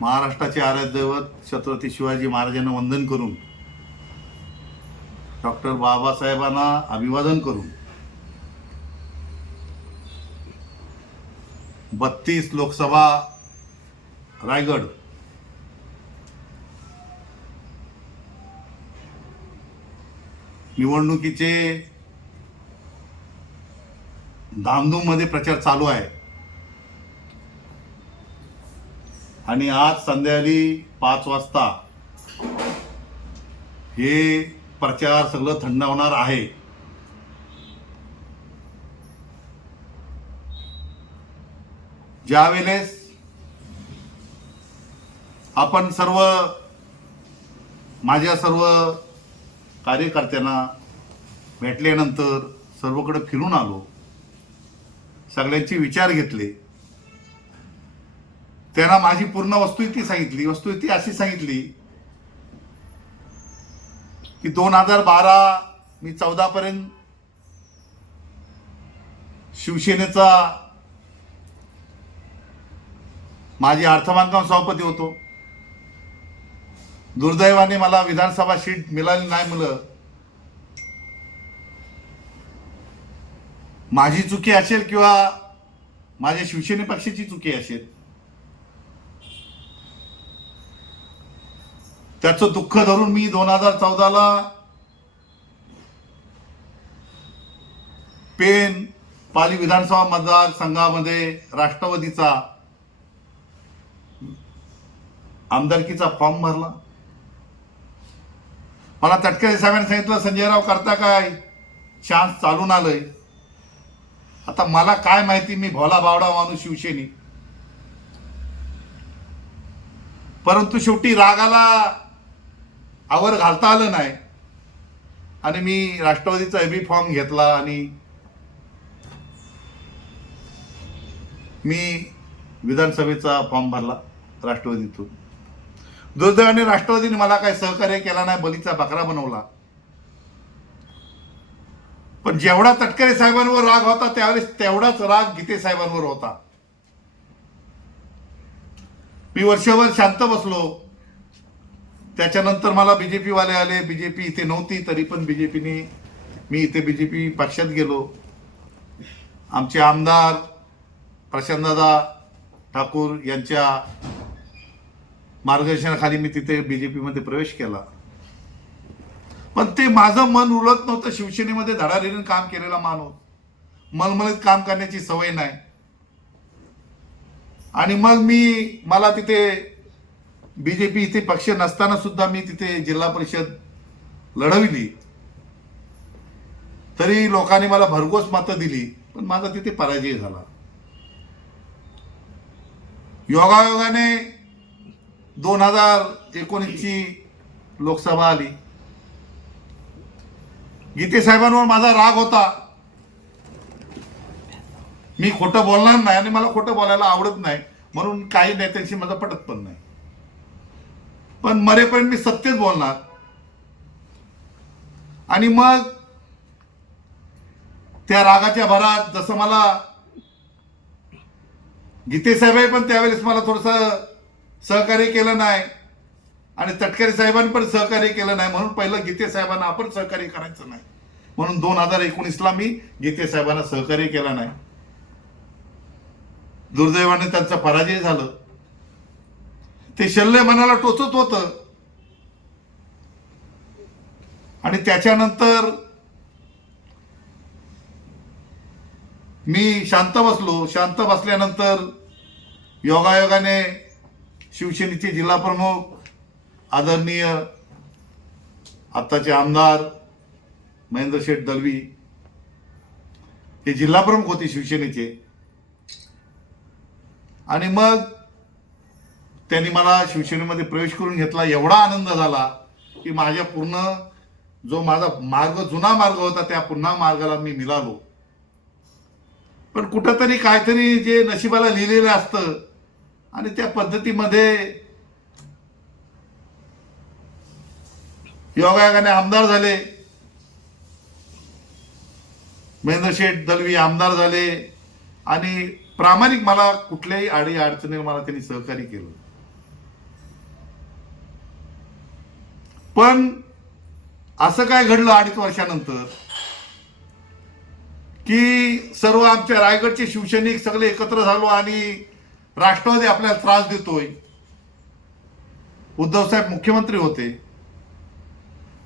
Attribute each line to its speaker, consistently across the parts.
Speaker 1: महाराष्ट्राचे आराध्य दैवत छत्रपती शिवाजी महाराजांना वंदन करून डॉक्टर बाबासाहेबांना अभिवादन करून बत्तीस लोकसभा रायगड निवडणुकीचे धामधूममध्ये प्रचार चालू आहे. आणि आज संध्याकाळी पाच वाजता हे प्रचार सगळं थंड होणार आहे. ज्या वेळेस आपण सर्व माझ्या सर्व कार्यकर्त्यांना भेटल्यानंतर सर्वकडे फिरून आलो सगळ्यांचे विचार घेतले त्यांना माझी पूर्ण वस्तुस्थिती सांगितली वस्तुस्थिती अशी सांगितली की दोन हजार बारा मी चौदा पर्यंत शिवसेनेचा माझी अर्थबांधकाम सभापती होतो. दुर्दैवाने मला विधानसभा सीट मिळाली नाही मुलं माझी चुकी असेल किंवा माझ्या शिवसेने पक्षाची चुकी असेल त्याचं दुःख धरून मी दोन हजार चौदाला पेन पाली विधानसभा मतदारसंघामध्ये राष्ट्रवादीचा आमदारकीचा फॉर्म भरला. मला तटकरे साहेबांनी सांगितलं संजयराव करता काय? चान्स चालून आलंय. आता मला काय माहिती मी भोला बावडा माणूस शिवसेनी. परंतु शेवटी रागाला आवर घालता आलं नाही. आणि मी राष्ट्रवादीचा एबी फॉर्म घेतला आणि मी विधानसभेचा फॉर्म भरला राष्ट्रवादीतून. दुर्दैवाने राष्ट्रवादीने मला काही सहकार्य केला नाही बलीचा बकरा बनवला. पण जेवढा तटकरे साहेबांवर राग होता त्यावेळेस तेवढाच राग गीते साहेबांवर होता. मी वर्षभर शांत बसलो. त्याच्यानंतर मला बीजेपी वाले आले. बीजेपी इथे नव्हती तरी पण बीजेपीने मी इथे बीजेपी पक्षात गेलो. आमचे आमदार प्रशांतदादा ठाकूर यांच्या मार्गदर्शनाखाली मी तिथे बीजेपी मध्ये प्रवेश केला. पण ते माझं मन उरत नव्हतं. शिवसेनेमध्ये धडाधडीनं काम केलेला माणूस. मलमलीत काम करण्याची सवय नाही. आणि मग मी मला तिथे बीजेपी इथे पक्ष नसताना सुद्धा मी तिथे जिल्हा परिषद लढविली. तरी लोकांनी मला भरघोस मतं दिली पण माझा तिथे पराजय झाला. योगायोगाने दोन हजार एकोणीसची लोकसभा आली. गीते साहेबांवर माझा राग होता. मी खोटं बोलणार नाही आणि मला खोटं बोलायला आवडत नाही म्हणून काही नेत्यांशी माझं पटत पण नाही. पण मरेपर्यंत मी सत्यच बोलणार. आणि मग त्या रागाच्या भरात जसं मला गीते साहेबांनी पण त्यावेळेस मला थोडस सहकार्य केलं नाही आणि तटकरे साहेबांनी पण सहकार्य केलं नाही म्हणून पहिलं गीते साहेबांना आपण सहकार्य करायचं नाही. म्हणून दोन हजार एकोणीसला मी गीते साहेबांना सहकार्य केलं नाही. दुर्दैवाने त्यांचा पराजय झालं. ते शल्य मनाला टोचत होतं. आणि त्याच्यानंतर मी शांत बसलो. शांत बसल्यानंतर योगायोगाने शिवसेनेचे जिल्हा प्रमुख आदरणीय आत्ताचे आमदार महेंद्र शेठ दलवी ते जिल्हा प्रमुख होते शिवसेनेचे. आणि मग त्यांनी मला शिवसेनेमध्ये प्रवेश करून घेतला. एवढा आनंद झाला की माझ्या पूर्ण जो माझा मार्ग जुना मार्ग होता त्या पुन्हा मार्गाला मी मिळालो. पण कुठंतरी काहीतरी जे नशिबाला लिहिलेलं असतं आणि त्या पद्धतीमध्ये योगायोगाने आमदार झाले. महेंद्र शेठ दलवी आमदार झाले. आणि प्रामाणिक मला कुठल्याही आडी अडचणीवर मला त्यांनी सहकार्य केलं. पण असं काय घडलं अडीच वर्षानंतर की सर्व आमच्या रायगडचे शिवसैनिक सगळे एकत्र झालो आणि राष्ट्रवादी आपल्याला त्रास देतोय. उद्धव साहेब मुख्यमंत्री होते.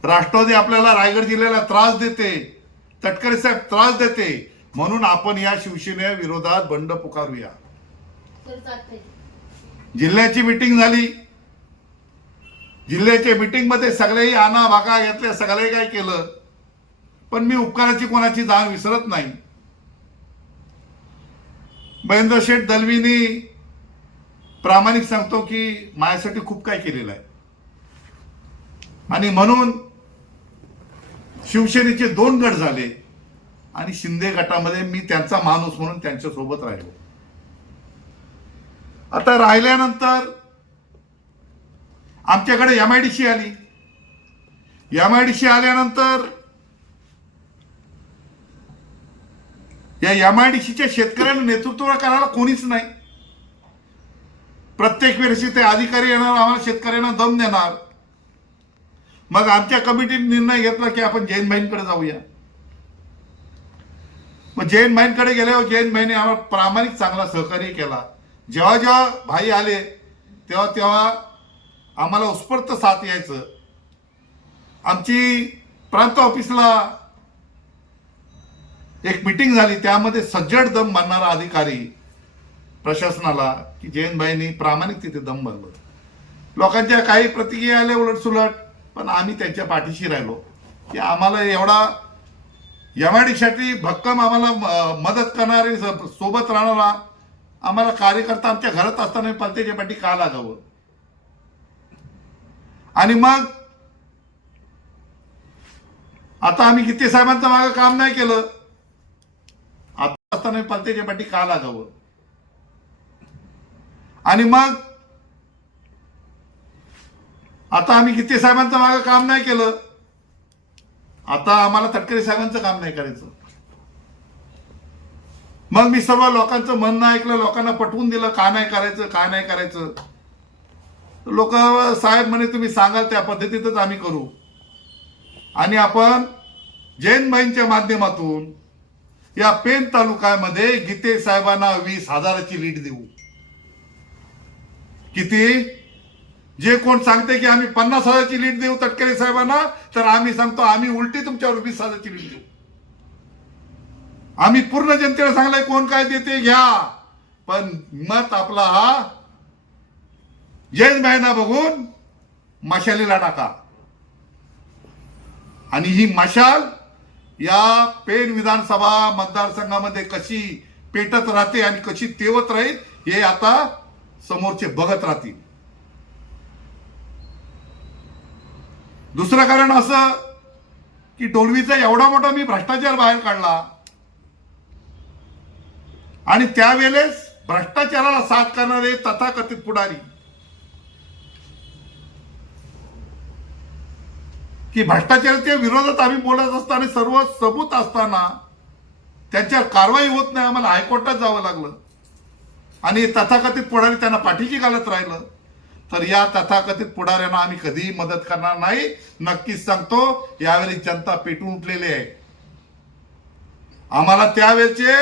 Speaker 1: राष्ट्रवादी आपल्याला रायगड जिल्ह्याला त्रास देते. तटकरे साहेब त्रास देते. म्हणून आपण या शिवसेने विरोधात बंड पुकारूया. जिल्ह्याची मिटिंग झाली. जिल्ह्याच्या मीटिंगमध्ये सगळेही आना भागा घेतल्या सगळे काय केलं. पण मी उपकाराची कोणाची जाण विसरत नाही. महेंद्र शेठ दलवीनी प्रामाणिक सांगतो की माझ्यासाठी खूप काय केलेलं आहे. आणि म्हणून शिवसेनेचे दोन गट झाले आणि शिंदे गटामध्ये मी त्यांचा माणूस म्हणून त्यांच्यासोबत राहिलो. आता राहिल्यानंतर आमच्याकडे एम आय डी सी आली. एम आय डी सी आल्यानंतर या एम आय डी सीच्या शेतकऱ्यांना नेतृत्व करायला कोणीच नाही. प्रत्येक वेळेस ते अधिकारी येणार आम्हाला शेतकऱ्यांना दम देणार. मग आमच्या कमिटीने निर्णय घेतला की आपण जैन भाईंकडे जाऊया. मग जैन भाईंकडे गेल्यावर जैन भाईने आम्हाला प्रामाणिक चांगला सहकार्य केला. जेव्हा जेव्हा भाई आले तेव्हा तेव्हा आम्हाला उत्स्फूर्त साथ यायचं. आमची प्रांत ऑफिसला एक मिटिंग झाली त्यामध्ये सज्जड दम मारणारा अधिकारी प्रशासनाला की जयंतभाईंनी प्रामाणिक तिथे दम भरलं. लोकांच्या काही प्रतिक्रिया आल्या उलट सुलट पण आम्ही त्यांच्या पाठीशी राहिलो. की आम्हाला एवढा यमाडीसाठी भक्कम आम्हाला मदत करणारे सोबत राहणारा आम्हाला कार्यकर्ता आमच्या घरात असताना पलतेच्या पाठी का लागावं? आणि मग आता आम्ही गीते साहेबांचं मागं काम नाही केलं? आता असताना पलतेच्या पाठी का लागावं? आणि मग आता आम्ही गीते साहेबांचं मागं काम नाही केलं? आता आम्हाला तटकरे साहेबांचं काम नाही करायचं. मग मी सर्व लोकांचं म्हणणं ऐकलं लोकांना पटवून दिलं का नाही करायचं का नाही करायचं? लोक साहेब म्हणे तुम्ही सांगाल त्या पद्धतीतच आम्ही करू. आणि आपण जैन भाईंच्या माध्यमातून या पेन तालुक्यामध्ये गीते साहेबांना वीस हजाराची लीड देऊ. किती? जे कोण सांगते की आम्ही पन्नास हजाराची लीड देऊ तटकरे साहेबांना तर आम्ही सांगतो आम्ही उलटी तुमच्यावर वीस हजाराची लीड देऊ. आम्ही पूर्ण जनतेला सांगलाय कोण काय देते घ्या. पण मत आपला हा जैन बायना बघून मशालीला टाका आणि ही मशाल या पेन विधानसभा मतदारसंघामध्ये कशी पेटत राहते आणि कशी तेवत राहील हे आता समोरचे बघत राहतील. दुसरं कारण असं की डोलवीचा एवढा मोठा मी भ्रष्टाचार बाहेर काढला. आणि त्यावेळेस भ्रष्टाचाराला साथ करणारे तथाकथित पुढारी की भ्रष्टाचाराच्या विरोधात आम्ही बोलत असताना सर्व सबूत असताना त्यांच्यावर कारवाई होत नाही आम्हाला हायकोर्टात जावं लागलं. आणि तथाकथित पुढारी त्यांना पाठीशी घालत राहिलं. तर या तथाकथित पुढाऱ्यांना आम्ही कधीही मदत करणार नाही. नक्कीच सांगतो यावेळी जनता पेटून उठलेली आहे. आम्हाला त्यावेळेचे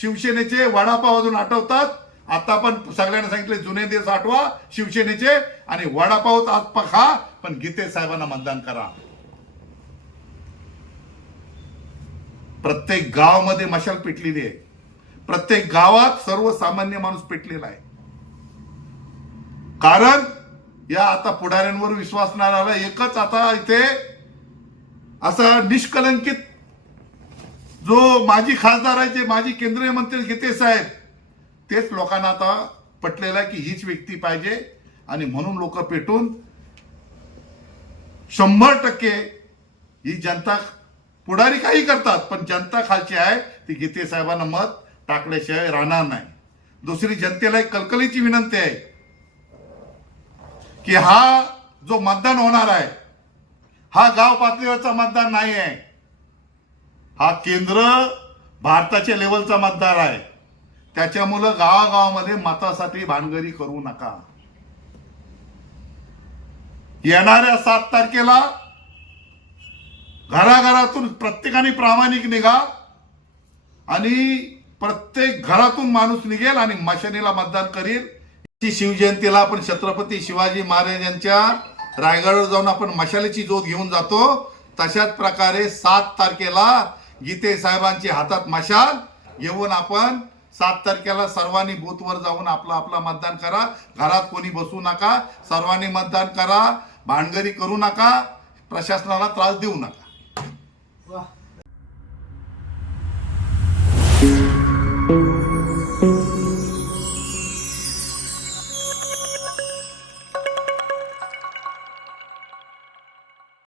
Speaker 1: शिवसेनेचे वडापाव अजून आठवतात. आता पण सगळ्यांना सांगितले जुने दिवस आठवा शिवसेनेचे आणि वडापाव आज पखा पण गीते साहेबांना मतदान करा. प्रत्येक गावामध्ये मशाल पेटलेली आहे. प्रत्येक गावात सर्वसामान्य माणूस पेटलेला आहे. कारण या आता पुढाऱ्यांवर विश्वास नाही राहिला एकच आता इथे असा निष्कलंकित जो माजी खासदार आहे जे माजी केंद्रीय मंत्री गीते साहेब तेच लोकांना आता पटलेलं आहे की हीच व्यक्ती पाहिजे. आणि म्हणून लोक पेटून शंभर टक्के ही जनता पुढारी काही करतात पण जनता खालची आहे ती गीते साहेबांना मत टाकल्याशिवाय राहणार नाही. दुसरी जनतेला एक कलकलीची विनंती आहे की हा जो मतदान होणार आहे हा गाव पातळीवरचा मतदान नाही आहे. हा केंद्र भारताच्या लेवलचा मतदार आहे. त्याच्यामुळं गावागावामध्ये मतासाठी भानगडी करू नका. येणाऱ्या सात तारखेला घराघरातून प्रत्येकाने प्रामाणिक निघा आणि प्रत्येक घरातून माणूस निघेल आणि मशानीला मतदान करील. ती शिवजयंतीला आपण छत्रपती शिवाजी महाराज यांच्या रायगडावर जाऊन आपण मशालीची जोत घेऊन जातो. तशाच प्रकारे सात तारखेला गीते साहेबांची हातात मशाल घेऊन आपण सात तारखेला सर्वांनी बूथवर जाऊन आपलं आपलं मतदान करा. घरात कोणी बसू नका. सर्वांनी मतदान करा. भांडगरी करू नका. प्रशासनाला त्रास देऊ नका.
Speaker 2: বাহ